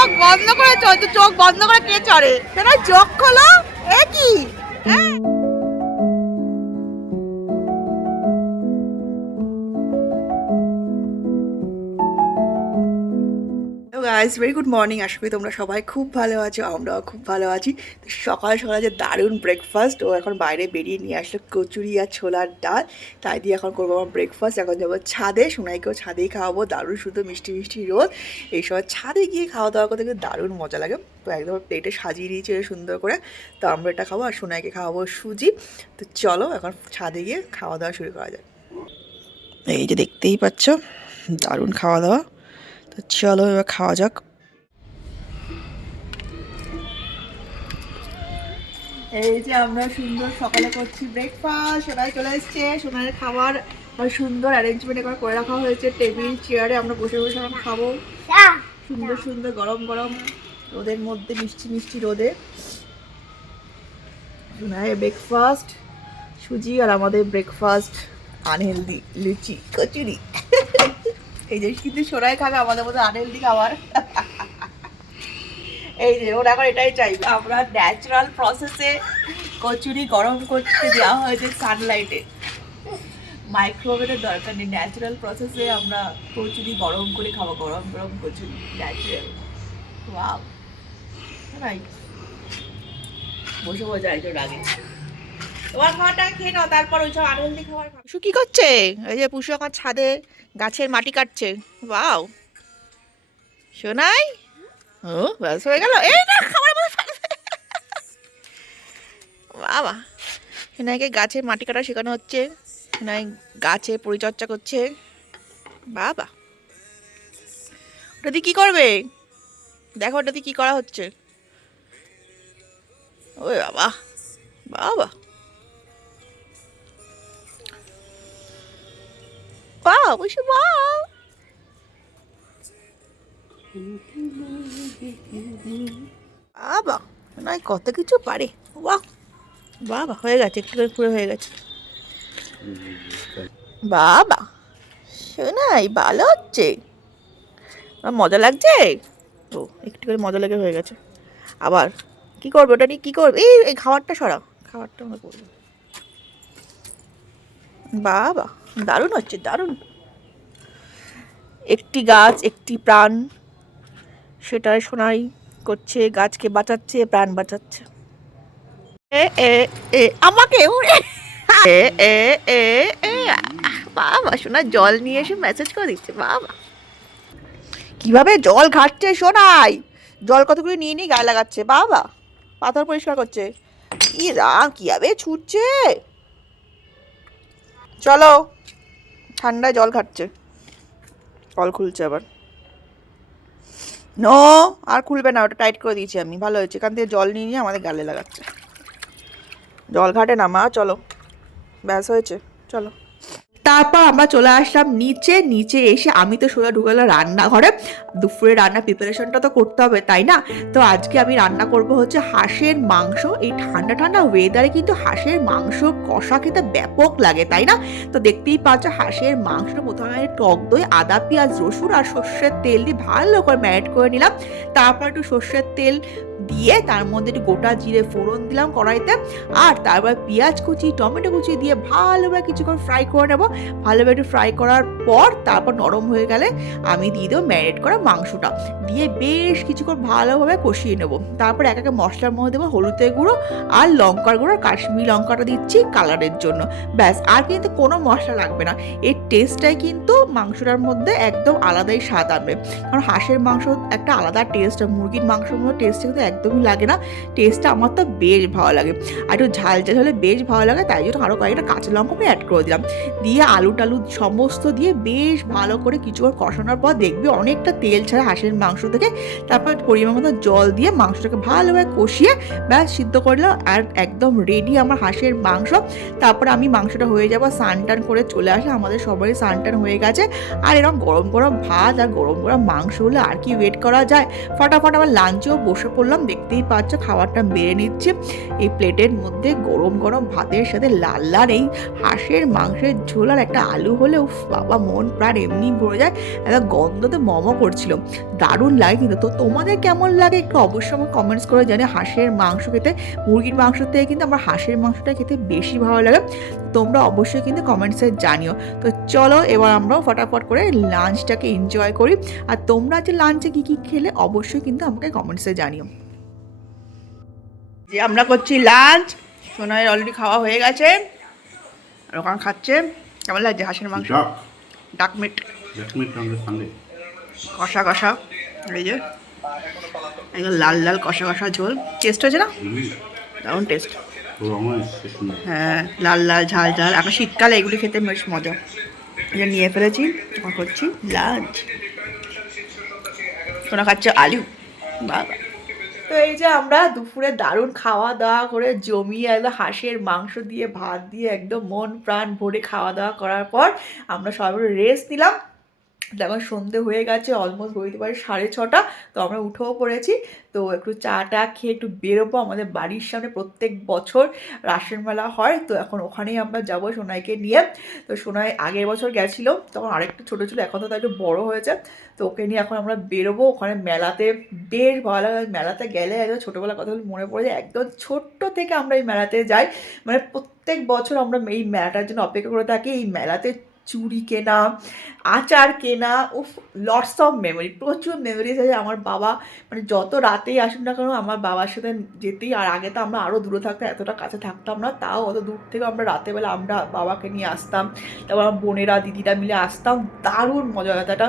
চোখ বন্ধ করে চড়, চোখ বন্ধ করে কে চড়ে? কেন চোখ খোলো, এ কি? Guys, very good morning. আশা করি তোমরা সবাই খুব ভালো আছো, আমরাও খুব ভালো আছি। তো সকাল সকাল যে দারুণ ব্রেকফাস্ট, ও এখন বাইরে বেরিয়ে নিয়ে আসলো কচুরি আর ছোলার ডাল, তাই দিয়ে এখন করবো আমার ব্রেকফাস্ট। এখন যাবো ছাদে, সোনাইকেও ছাদেই খাওয়াবো। দারুণ শুধু মিষ্টি মিষ্টি রোদ, এই সময় ছাদে গিয়ে খাওয়া দাওয়া করতে কিন্তু দারুণ মজা লাগে। তো একদম প্লেটে সাজিয়ে নিয়েছি সুন্দর করে। তো আমরা এটা খাবো আর সোনাইকে খাওয়াবো সুজি। তো চলো এখন ছাদে গিয়ে খাওয়া দাওয়া শুরু করা যায়। এই যে দেখতেই পাচ্ছ দারুণ খাওয়া দাওয়া। তো চলো এবার খাওয়া যাক। এই যে আমরা সুন্দর সকালে করছি ব্রেকফাস্ট। সোনাই চলে এসছে, সোনাইয়ের খাবার সুন্দর অ্যারেঞ্জমেন্ট করে রাখা হয়েছে টেবিল চেয়ারে। আমরা বসে বসে এখন খাবো সুন্দর সুন্দর গরম গরম রোদের মধ্যে, মিষ্টি মিষ্টি রোদে সোনাইয়ের ব্রেকফাস্ট সুজি, আর আমাদের ব্রেকফাস্ট আনহেলদি লুচি কচুরি। এই যে কিন্তু সোনাই খাবে আমাদের মধ্যে আনহেলদি খাবার। এই যে ওরা এখন এটাই চাইবে। আমরা ন্যাচারাল প্রসেসে কচুরি গরম করতে দেওয়া হয়েছে সানলাইটে, মাইক্রোওয়েভের দরকার নেই। ন্যাচারাল প্রসেসে আমরা কচুরি গরম করে খাবো, গরম গরম কচুরি ন্যাচারাল। Wow, right. বসে বসে একজন আগে তোমার খাওয়াটা খেয়ে নাও, তারপর ওইসব আনন্দি খাবার। পুষু কি করছে? এই যে পুষু এখন ছাদে গাছের মাটি কাটছে। ওয়াও, শোনাই। ও ব্যাস হয়ে গেল। এই না খাবার বাবা, সোনাইকে গাছের মাটি কাটা শেখানো হচ্ছে। সোনাই গাছে পরিচর্যা করছে। বাবা, ওটা দিয়ে কি করবে? দেখো ওটা দিয়ে কি করা হচ্ছে। ওই বাবা, বাবা বাহ, বসে বাহ। বাবা, সোনাই কত কিছু পারে। বাহ বাবা, হয়ে গেছে, একটু করে পুরো হয়ে গেছে। বাবা, শোনাই ভালো হচ্ছে, মজা লাগছে। ও একটু করে মজা লেগে হয়ে গেছে। আবার কি করবে ওটা নিয়ে? কি করবে? এই খাবারটা সরাও, খাবারটা আমরা করবো। বাবা, দারুণ হচ্ছে, দারুণ। একটি গাছ একটি প্রাণ, সেটাই সোনাই করছে, গাছকে বাঁচাচ্ছে, প্রাণ বাঁচাচ্ছে। এ এ এ আমাকে উড়ে এ এ এ এ বাবা, সোনা জল নিয়ে এসে মেসেজ করে দিচ্ছে। বাবা, কিভাবে জল ঘাটছে সোনাই, জল কতগুলো নিয়ে নিয়ে গায়ে লাগাচ্ছে। বাবা, পাথর পরিষ্কার করছে। কি রাম, কিভাবে ছুটছে। চলো, ঠান্ডায় জল ঘাটছে। কল খুলছে আবার। নো, আর খুলবে না, ওটা টাইট করে দিয়েছি আমি। ভালো হয়েছে, এখান থেকে জল নিয়ে নিয়ে আমাদের গালে লাগাচ্ছে। জল ঘাটে না মা, চলো। ব্যাস হয়েছে, চলো। তারপর আমরা চলে আসলাম নিচে। নিচে এসে আমি তো সোজা ঢুকালাম রান্নাঘরে। দুপুরে রান্না প্রিপারেশনটা তো করতে হবে, তাই না? তো আজকে আমি রান্না করব হচ্ছে হাঁসের মাংস। এই ঠান্ডা ঠান্ডা ওয়েদারে কিন্তু হাঁসের মাংস কষা খেতে ব্যাপক লাগে, তাই না? তো দেখতেই পাচ্ছ হাঁসের মাংস প্রথমে টক দই, আদা, পেঁয়াজ, রসুন আর সর্ষের তেল দিয়ে ভালো করে ম্যারিনেট করে নিলাম। তারপর একটু সর্ষের তেল দিয়ে তার মধ্যে একটু গোটা জিরে ফোড়ন দিলাম কড়াইতে, আর তারপর পেঁয়াজ কুচি, টমেটো কুচি দিয়ে ভালোভাবে কিছুক্ষণ ফ্রাই করে নেবো। ভালোভাবে একটু ফ্রাই করার পর তারপর নরম হয়ে গেলে আমি দিয়ে দেবো ম্যারিনেট করা মাংসটা, দিয়ে বেশ কিছুক্ষণ ভালোভাবে কষিয়ে নেবো। তারপর এক একে মশলার মধ্যে দেবো হলুদের গুঁড়ো আর লঙ্কার গুঁড়ো, কাশ্মীরি লঙ্কাটা দিচ্ছি কালারের জন্য। ব্যাস, আর কিন্তু কোনো মশলা লাগবে না। এর টেস্টটাই কিন্তু মাংসটার মধ্যে একদম আলাদাই স্বাদ আনবে। কারণ হাঁসের মাংস একটা আলাদা টেস্ট, মুরগির মাংসের মধ্যে টেস্ট কিন্তু একদমই লাগে না। টেস্টটা আমার তো বেশ ভালো লাগে, আর একটু ঝাল ঝাল হলে বেশ ভালো লাগে। তাই জন্য আরও কয়েকটা কাঁচা লঙ্কা করে অ্যাড করে দিলাম, দিয়ে আলু টালু সমস্ত দিয়ে বেশ ভালো করে কিছুক্ষণ কষানোর পর দেখবি অনেকটা তেল ছাড়া হাঁসের মাংস থেকে। তারপর পরিমাণ মতো জল দিয়ে মাংসটাকে ভালোভাবে কষিয়ে ব্যাস সিদ্ধ করলাম, আর একদম রেডি আমার হাঁসের মাংস। তারপর আমি মাংসটা হয়ে যাবো স্নান টান করে চলে আসে, আমাদের সবারই স্নান টান হয়ে গেছে। আর এরকম গরম গরম ভাত আর গরম গরম মাংস হলে আর কি ওয়েট করা যায়। ফটাফট আবার লাঞ্চেও বসে পড়লাম। দেখতেই পাচ্ছ খাবারটা বেড়ে নিচ্ছে। এই প্লেটের মধ্যে গরম গরম ভাতের সাথে লাল লাল এই হাঁসের মাংসের ঝোল আর একটা আলু হলে উফ বাবা, মন প্রাণ এমনি ভরে যায়। একটা গন্ধতে মমো করছিল, দারুণ লাগে। কিন্তু তো তোমাদের কেমন লাগে একটু অবশ্যই আমার কমেন্টস করে জানি। হাঁসের মাংস খেতে মুরগির মাংস থেকে কিন্তু আমার হাঁসের মাংসটা খেতে বেশি ভালো লাগে, তোমরা অবশ্যই কিন্তু কমেন্টসে জানিও। তো চলো এবার আমরাও ফটাফট করে লাঞ্চটাকে এনজয় করি। আর তোমরা যে লাঞ্চে কী কী খেলে অবশ্যই কিন্তু আমাকে কমেন্টসে জানিও। যে আমরা করছি লাঞ্চ, সোনাইয়ের অলরেডি খাওয়া হয়ে গেছে আর ওখানে খাচ্ছে। কেমন লাগছে হাঁসের মাংস? ডাক মিট কষা কষা, এই যে একদম লাল লাল কষা কষা ঝোল। টেস্ট হয়েছে না? দারুণ টেস্ট। হ্যাঁ, লাল লাল ঝাল ঝাল। এখন শীতকালে এগুলি খেতে বেশ মজা। এটা নিয়ে ফেলেছি, এখন করছি লাঞ্চ। সোনা খাচ্ছে আলু। বাবা, তো এই যে আমরা দুপুরে দারুণ খাওয়া দাওয়া করে জমিয়ে একদম হাঁসের মাংস দিয়ে ভাত দিয়ে একদম মন প্রাণ ভরে খাওয়া দাওয়া করার পর আমরা সবাই রেস্ট নিলাম। এখন সন্ধে হয়ে গেছে, অলমোস্ট বলতে পারি 6:30। তো আমরা উঠেও পড়েছি। তো একটু চা টা খেয়ে একটু বেরোবো। আমাদের বাড়ির সামনে প্রত্যেক বছর রাসের মেলা হয়, তো এখন ওখানেই আমরা যাবো সোনাইকে নিয়ে। তো সোনাই আগের বছর গেছিলো, তখন আরেকটু ছোটো ছিল, এখন তো তাই একটু বড়ো হয়েছে। তো ওকে নিয়ে এখন আমরা বেরোবো। ওখানে মেলাতে বেশ ভালো লাগে। মেলাতে গেলে একদম ছোটোবেলার কথাগুলো মনে পড়ে যায়। একদম ছোট্ট থেকে আমরা এই মেলাতে যাই, মানে প্রত্যেক বছর আমরা এই মেলাটার জন্য অপেক্ষা করে থাকি। এই মেলাতে চুড়ি কেনা, আচার কেনা, উফ লটস অফ মেমোরি, প্রচুর মেমোরিজ আছে। আমার বাবা মানে যত রাতেই আসুন না কেন আমার বাবার সাথে যেতেই। আর আগে তো আমরা আরও দূরে থাকতাম, এতটা কাছে থাকতাম না, তাও অত দূর থেকে আমরা রাতেবেলা আমরা বাবাকে নিয়ে আসতাম। তারপর আমার বোনেরা দিদিরা মিলে আসতাম। দারুণ মজা হতো, একটা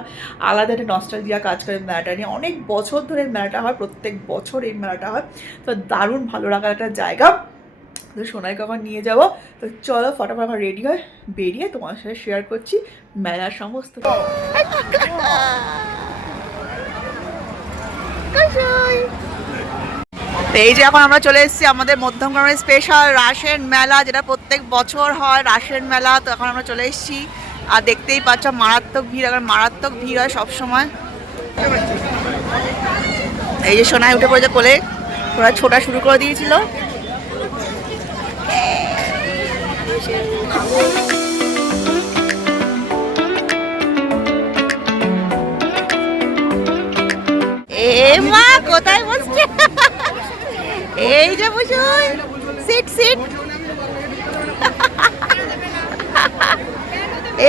আলাদা একটা নস্টালজিয়া কাজ করে মেলাটা নিয়ে। অনেক বছর ধরে মেলাটা হয়, প্রত্যেক বছর এই মেলাটা হয়। তো দারুণ ভালো লাগার একটা জায়গা। তো সোনাইকে আবার নিয়ে যাবো। তো চলো ফটাফট আমার রেডি হয়, বেরিয়ে তোমার সাথে শেয়ার করছি মেলার সমস্ত। এই যে এখন আমরা চলে এসেছি আমাদের মধ্যমগ্রামের স্পেশাল রাসের মেলা, যেটা প্রত্যেক বছর হয় রাসের মেলা। তো এখন আমরা চলে এসেছি আর দেখতেই পাচ্ছ মারাত্মক ভিড়, এখন মারাত্মক ভিড় হয় সবসময়। এই যে সোনাই উঠে পড়েছে কোলে, ওরা ছোটা শুরু করে দিয়েছিল। এ মা কোথায় বসছে? এই যে বসুন, সিট সিট।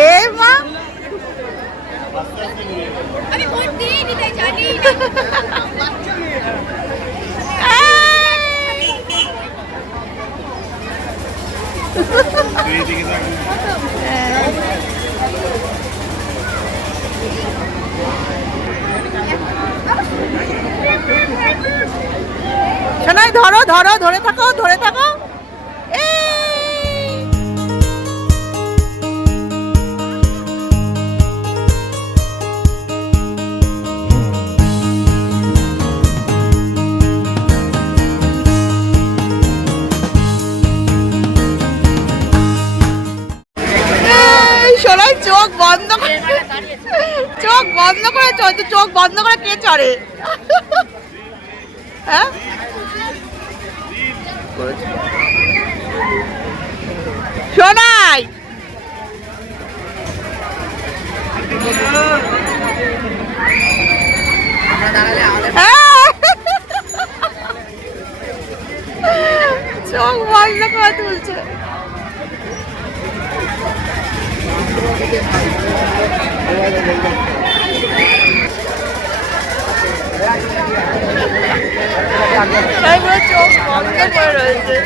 এ মা আমি ভোট দিয়ে দিতে জানি না। শোনাই ধরো ধরো, ধরে থাকো ধরে থাকো। সোনাই চোখ বন্ধ করে, চোখ বন্ধ করে চলছে। চোখ বন্ধ করে কে চড়ে? হ্যাঁ সোনাই, চোখ বন্ধ করে তুলছে। চোখ বন্ধ করে রয়েছে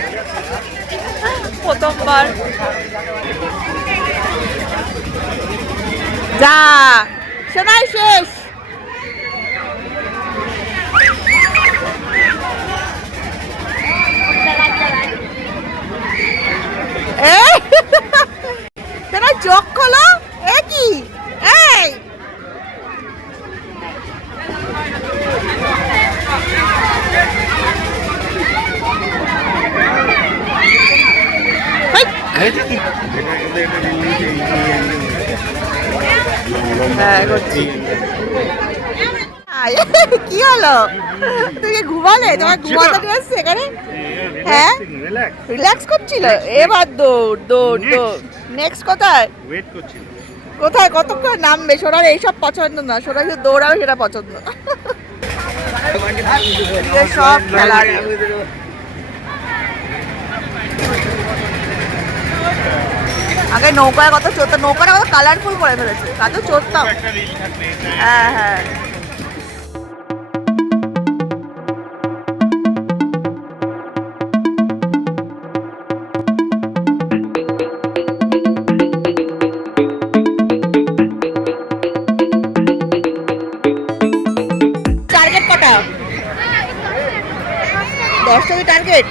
প্রথমবার। যা শোনাই শেষ। শোনাই চোখ খোলো। এ কি এই কি হলো? তুই ঘুমালে? তোমার ঘুমাতে নিয়ে আসছে এখানে? হ্যাঁ রিল্যাক্স করছিল। এবার দৌড় দৌড় দৌড়। নেক্সট কোথায় ওয়েট করছি। কোথায় কতক্ষণ নামবে? সোনার এইসব পছন্দ না, সোনা শুধু দৌড়াবে সেটা পছন্দ। সব খেলা আগে নৌকায় কত চড়তো, নৌকাটা কত কালারফুল করে ফেলেছে, কত চড়তাম। হ্যাঁ হ্যাঁ টার্গেট কটা? 10টা টার্গেট।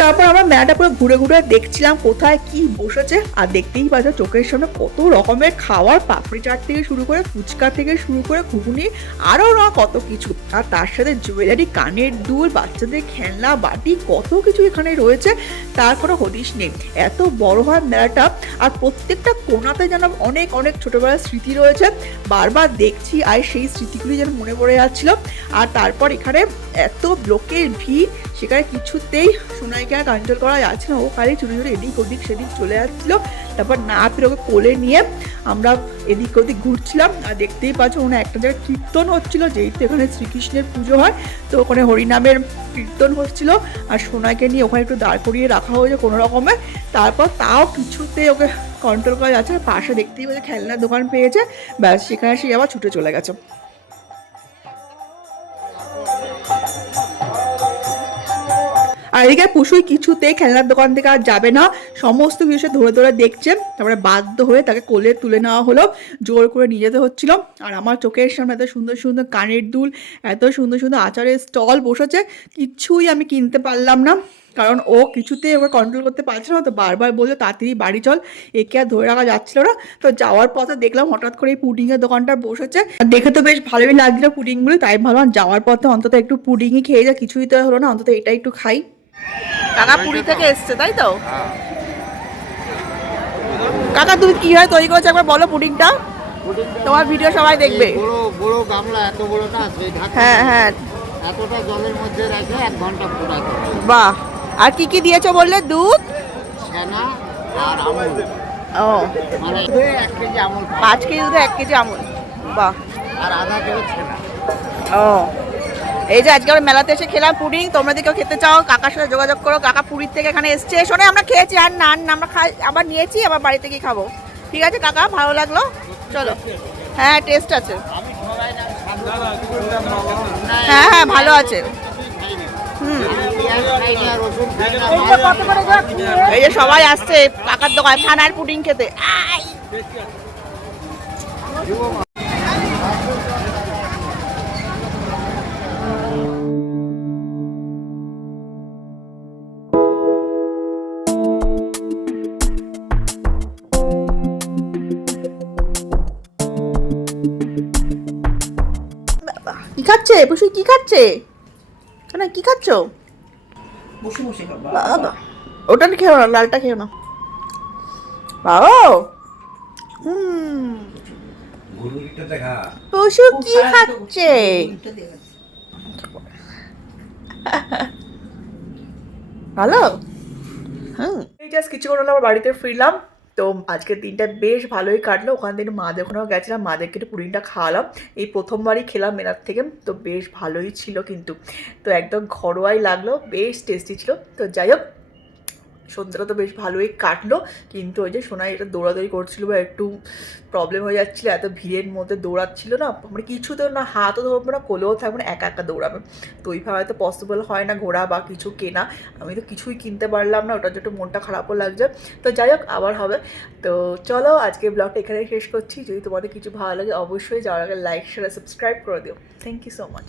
তারপর আমরা মেলাটা পুরো ঘুরে ঘুরে দেখছিলাম কোথায় কি বসেছে, আর দেখতেই পাচ্ছ চোখের সামনে কত রকমের খাবার, পাপড়ি চাট থেকে শুরু করে ফুচকা থেকে শুরু করে ঘুগনি, আরও না কত কিছু। আর তার সাথে জুয়েলারি, কানের দুল, বাচ্চাদের খেলনা, বাটি, কত কিছু এখানে রয়েছে, তার কোনো হদিশ নেই। এত বড় হয় মেলাটা, আর প্রত্যেকটা কোণাতে যেন অনেক অনেক ছোটোবেলার স্মৃতি রয়েছে, বারবার দেখছি আর সেই স্মৃতিগুলি যেন মনে পড়ে যাচ্ছিল। আর তারপর এখানে এত লোকের ভিড়, সেখানে কিছুতেই সোনাইকে আর কন্ট্রোল করা যাচ্ছে না, ও খালি ছোটো ছোটো এদিক ওদিক সেদিক চলে যাচ্ছিলো। তারপর না ফিরে ওকে কোলে নিয়ে আমরা এদিক ওদিক ঘুরছিলাম, আর দেখতেই পাচ্ছ ওখানে একটা জায়গায় কীর্তন হচ্ছিলো, যেহেতু এখানে শ্রীকৃষ্ণের পুজো হয়, তো ওখানে হরিনামের কীর্তন হচ্ছিলো, আর সোনাইকে নিয়ে ওখানে একটু দাঁড় করিয়ে রাখা হয়েছে কোনো রকমে। তারপর তাও কিছুতে ওকে কন্ট্রোল করা যাচ্ছে না, পাশে দেখতেই পাচ্ছে খেলনার দোকান পেয়েছে, ব্যাস সেখানে সে আবার ছুটে চলে গেছে। আর এদিকে পুষুই কিছুতেই খেলনার দোকান থেকে আর যাবে না, সমস্ত কিছু ধরে ধরে দেখছে। তারপরে বাধ্য হয়ে তাকে কোলে তুলে নেওয়া হলো, জোর করে নিয়ে যেতে হচ্ছিল। আর আমার চোখের সামনে এত সুন্দর সুন্দর কানের দুল, এত সুন্দর সুন্দর আচারের স্টল বসেছে, কিছুই আমি কিনতে পারলাম না, কারণ ও কিছুতেই ওকে কন্ট্রোল করতে পারছিল না। তো বারবার বললো তাড়াতাড়ি বাড়ি চল, একে আর ধরে রাখা যাচ্ছিল না। তো যাওয়ার পথে দেখলাম হঠাৎ করে এই পুডিংয়ের দোকানটা বসেছে, দেখে তো বেশ ভালোই লাগছিল পুডিংগুলো, তাই ভাবলাম যাওয়ার পথে অন্তত একটু পুডিংই খেয়ে যা, কিছুই তো হলো না, অন্তত এটা একটু খাই। কাকা পুরী থেকে এসছে তাই তো? কাকা তুমি কি হয় তৈরি করেছো একবার বলো পুডিংটা, তোমার ভিডিও সবাই দেখবে। বড় গামলা, এত বড়টা, হ্যাঁ হ্যাঁ এতটা জলের মধ্যে রেখে 1 ঘন্টা ফোটাতে। বাহ, আর কি কি দিয়েছো বললে? দুধ, ছানা আর আমুল। ও মানে 1 কেজি আমুল, 5 কেজি দুধে 1 কেজি আমুল, বাহ, আর আধা কিলো ছানা। ও এই যে আজকে আমরা মেলাতে এসে খেলাম পুডিং, তোমরা যদি কেউ খেতে চাও কাকার সাথে যোগাযোগ করো, কাকা পুরীর থেকে এখানে এসছে। শোনে আমরা খেয়েছি আর না আমরা আবার নিয়েছি, আবার বাড়িতে গিয়ে খাবো। ঠিক আছে কাকা, ভালো লাগলো, চলো। হ্যাঁ টেস্ট আছে, হ্যাঁ হ্যাঁ ভালো আছে। এই যে সবাই আসছে কাকার দোকান ছানার পুডিং খেতে। কি খাচ্ছে বসে, কি খাচ্ছে না, কি খাচ্ছ? বসে বসে বাবা, ওটা খেও না, লালটা খেও না বাবা। পশু কি খাচ্ছে? ভালো। এই জাস্ট কিছুক্ষণ হলো আমার বাড়িতে ফিরলাম। তো আজকের দিনটা বেশ ভালোই কাটলো, ওখান থেকে মাদের ওখানেও গেছিলাম, মাদেরকে একটু পুডিংটা খাওয়ালাম, এই প্রথমবারই খেলাম মেলার থেকে, তো বেশ ভালোই ছিল কিন্তু, তো একদম ঘরোয়াই লাগলো, বেশ টেস্টি ছিল। তো যাই হোক সন্ধ্যাটা তো বেশ ভালোই কাটলো, কিন্তু ওই যে সোনাই এটা দৌড়াদৌড়ি করছিল বা একটু প্রবলেম হয়ে যাচ্ছিলো, এত ভিড়ের মধ্যে দৌড়াচ্ছিল না, মানে কিছু তো না, হাতও ধরবে না, কোলেও থাকবে না, একা একা দৌড়াবে, তো ওইভাবে হয়তো পসিবল হয় না ঘোরা বা কিছু কেনা, আমি তো কিছুই কিনতে পারলাম না, ওটার জন্য মনটা খারাপও লাগছে। তো যাই হোক আবার হবে। তো চলো আজকে ব্লগটা এখানেই শেষ করছি, যদি তোমাদের কিছু ভালো লাগে অবশ্যই যাওয়ার আগে লাইক শেয়ার সাবস্ক্রাইব করে দিও। Thank you so much.